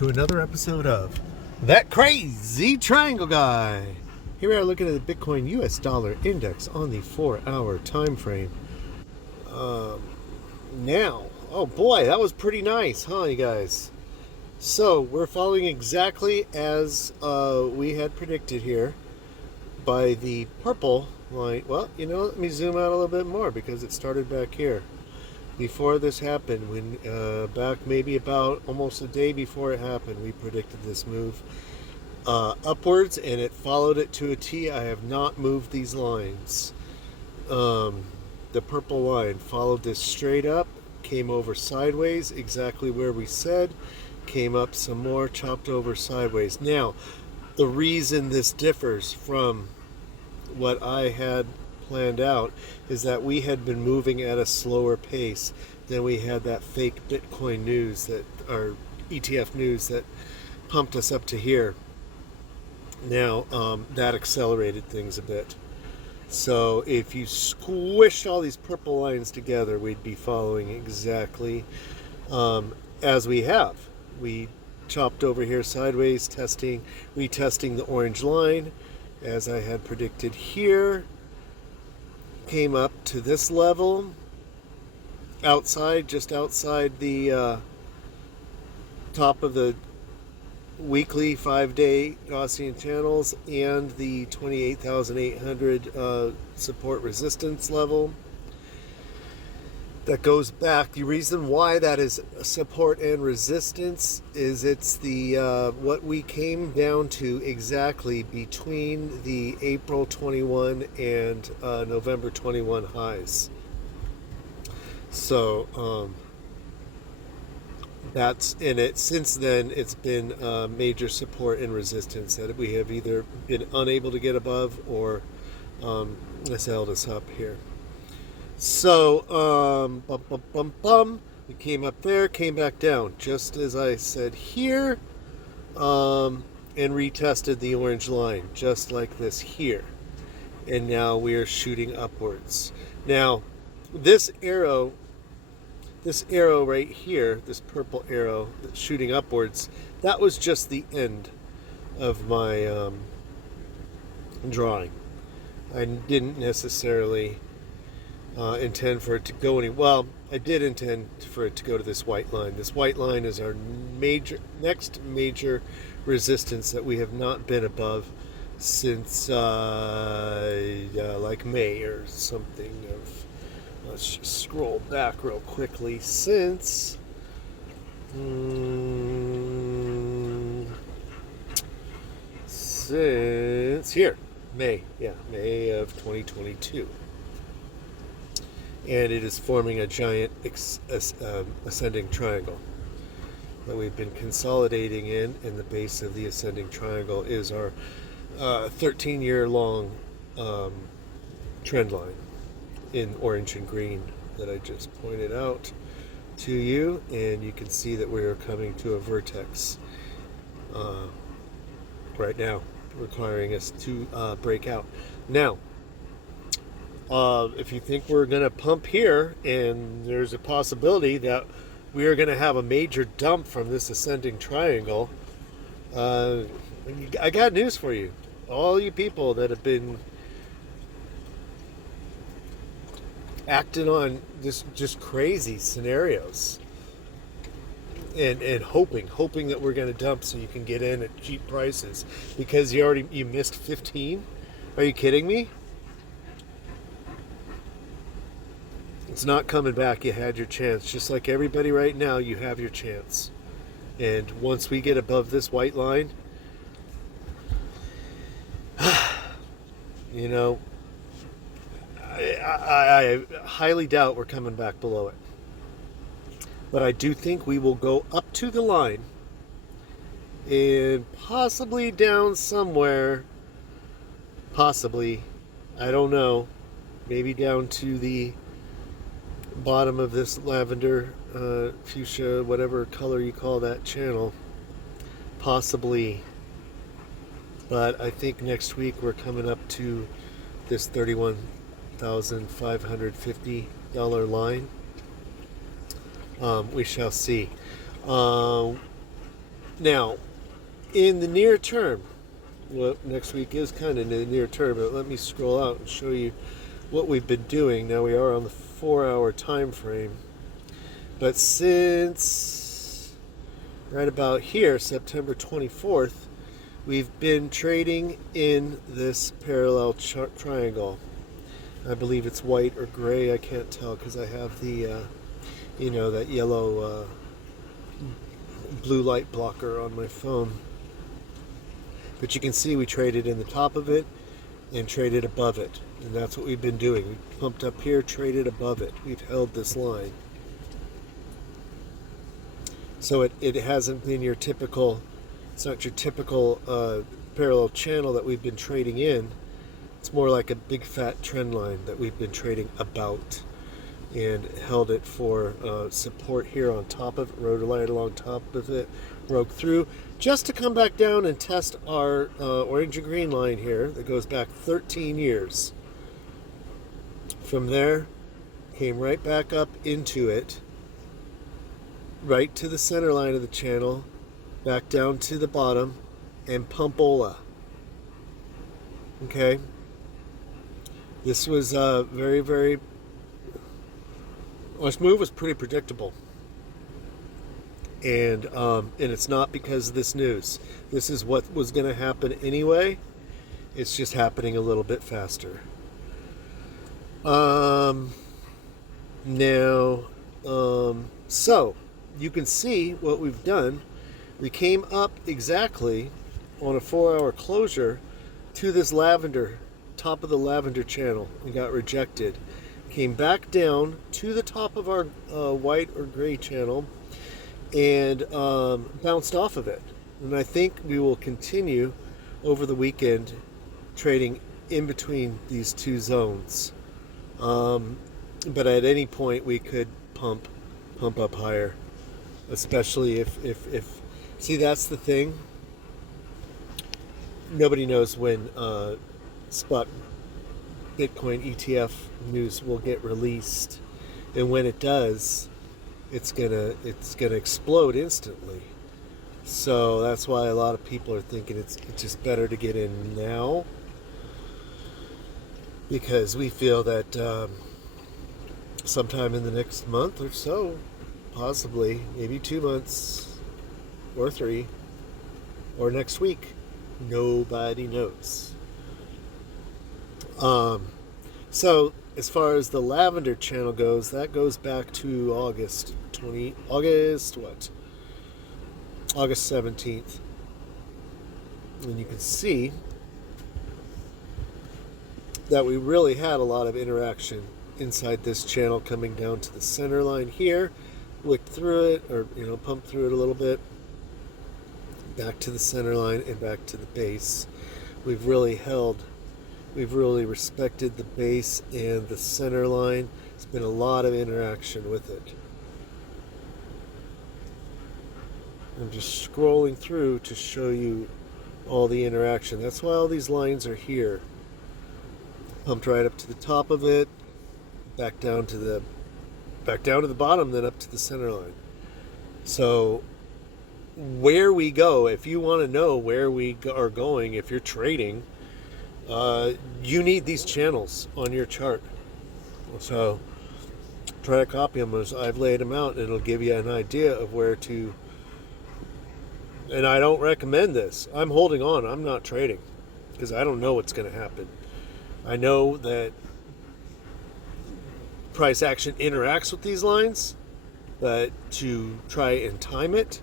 to another episode of That Crazy Triangle Guy. Here we are looking at the Bitcoin US dollar index on the 4-hour time frame. Now, oh boy, that was pretty nice, huh, you guys? So we're following exactly as we had predicted here by the purple line. Well, let me zoom out a little bit more because it started back here. Before this happened, when back maybe about almost a day before it happened, we predicted this move upwards, and it followed it to a T. I have not moved these lines. The purple line followed this straight up, came over sideways, exactly where we said, came up some more, chopped over sideways. Now, the reason this differs from what I had planned out is that we had been moving at a slower pace than we had that fake Bitcoin news or ETF news that pumped us up to here. Now that accelerated things a bit. So if you squished all these purple lines together, we'd be following exactly as we have. We chopped over here sideways, retesting the orange line as I had predicted here. Came up to this level just outside the top of the weekly 5-day Gaussian channels and the 28,800 support resistance level. That goes back. The reason why that is support and resistance is it's the what we came down to exactly between the April 21 and November 21 highs. So that's in it. Since then, it's been major support and resistance that we have either been unable to get above or it's held us up here. So, we came up there, came back down, just as I said here, and retested the orange line, just like this here. And now we are shooting upwards. Now, this arrow right here, this purple arrow that's shooting upwards, that was just the end of my drawing. I didn't necessarily intend for it to go well, I did intend for it to go to this white line. This white line is our next major resistance that we have not been above since like May or something. Let's just scroll back real quickly. Since here, May of 2022. And it is forming a giant ascending triangle that we've been consolidating in. And the base of the ascending triangle is our 13-year long trend line in orange and green that I just pointed out to you. And you can see that we are coming to a vertex right now, requiring us to break out. Now, if you think we're going to pump here, and there's a possibility that we are going to have a major dump from this ascending triangle, I got news for you. All you people that have been acting on just crazy scenarios and hoping that we're going to dump so you can get in at cheap prices because you missed 15. Are you kidding me? It's not coming back. You had your chance. Just like everybody right now, you have your chance. And once we get above this white line, I highly doubt we're coming back below it. But I do think we will go up to the line and possibly down somewhere. Possibly. I don't know. Maybe down to the bottom of this lavender, fuchsia, whatever color you call that channel. Possibly. But I think next week we're coming up to this $31,550 line. We shall see. Now, in the near term, well, next week is kind of in the near term, but let me scroll out and show you what we've been doing. Now we are on the 4-hour time frame, but since right about here, September 24th, we've been trading in this parallel triangle. I believe it's white or gray. I can't tell because I have the, that yellow blue light blocker on my phone. But you can see we traded in the top of it and traded above it. And that's what we've been doing. We pumped up here, traded above it. We've held this line. So it hasn't been your typical, it's not your typical parallel channel that we've been trading in. It's more like a big fat trend line that we've been trading about, and held it for support here on top of it, rode right along top of it, broke through, just to come back down and test our orange and green line here that goes back 13 years. From there, came right back up into it, right to the center line of the channel, back down to the bottom, and pumpola. Okay? This was very, very... This move was pretty predictable. And it's not because of this news. This is what was going to happen anyway. It's just happening a little bit faster. So you can see what we've done. We came up exactly on a 4-hour closure to this lavender, top of the lavender channel, and got rejected. Came back down to the top of our white or gray channel and bounced off of it. And I think we will continue over the weekend trading in between these two zones. But at any point we could pump up higher, especially if see, that's the thing. Nobody knows when spot Bitcoin ETF news will get released, and when it does, it's gonna explode instantly. So that's why a lot of people are thinking it's just better to get in now, because we feel that sometime in the next month or so, possibly maybe 2 months or 3 or next week, nobody knows. So as far as the lavender channel goes, that goes back to August 17th. And you can see that we really had a lot of interaction inside this channel, coming down to the center line here, licked through it, or pumped through it a little bit, back to the center line and back to the base. We've really respected the base and the center line. There's been a lot of interaction with it. I'm just scrolling through to show you all the interaction. That's why all these lines are here. Pumped right up to the top of it, back down to the bottom, then up to the center line. So where we go, if you want to know where we are going, if you're trading, you need these channels on your chart. So try to copy them as I've laid them out, and it'll give you an idea of where to. And I don't recommend this. I'm holding on. I'm not trading because I don't know what's going to happen. I know that price action interacts with these lines, but to try and time it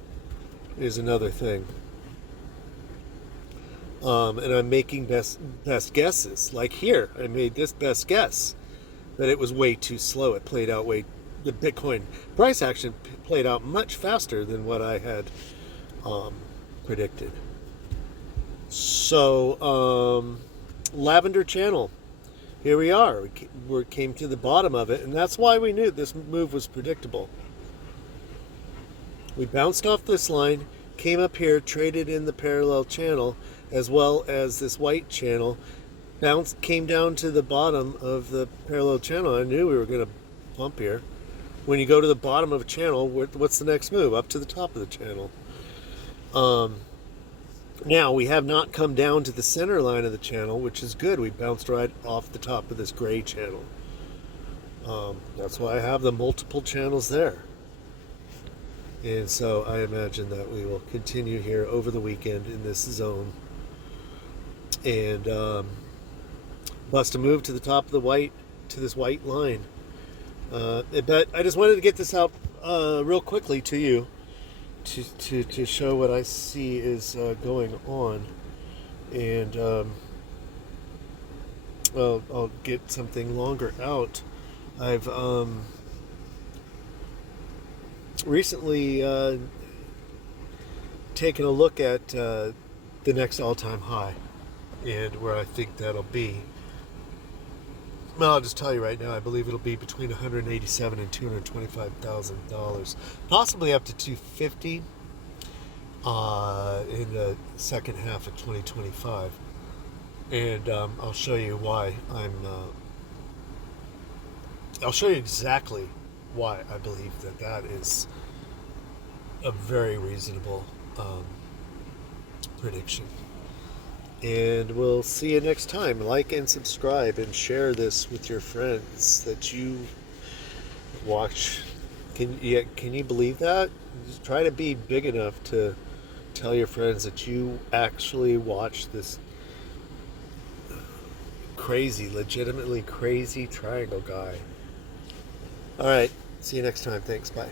is another thing. And I'm making best guesses. Like here, I made this best guess that it was way too slow. It played out the Bitcoin price action played out much faster than what I had predicted. So lavender channel, here we are. We came to the bottom of it, and that's why we knew this move was predictable. We bounced off this line, came up here, traded in the parallel channel as well as this white channel, came down to the bottom of the parallel channel. I knew we were going to pump here. When you go to the bottom of a channel, what's the next move? Up to the top of the channel. Now, we have not come down to the center line of the channel, which is good. We bounced right off the top of this gray channel. That's why I have the multiple channels there. And so I imagine that we will continue here over the weekend in this zone. And bust a move to the top of the white, to this white line. But I just wanted to get this out real quickly to you to show what I see is going on. And well, I'll get something longer out. I've recently taken a look at the next all-time high and where I think that'll be. Well, I'll just tell you right now, I believe it'll be between $187,000 and $225,000, possibly up to $250 in the second half of 2025. And I'll show you why I'll show you exactly why I believe that that is a very reasonable prediction. And we'll see you next time. Like and subscribe and share this with your friends that you watch. Can you believe that? Just try to be big enough to tell your friends that you actually watch this crazy, legitimately crazy triangle guy. All right. See you next time. Thanks. Bye.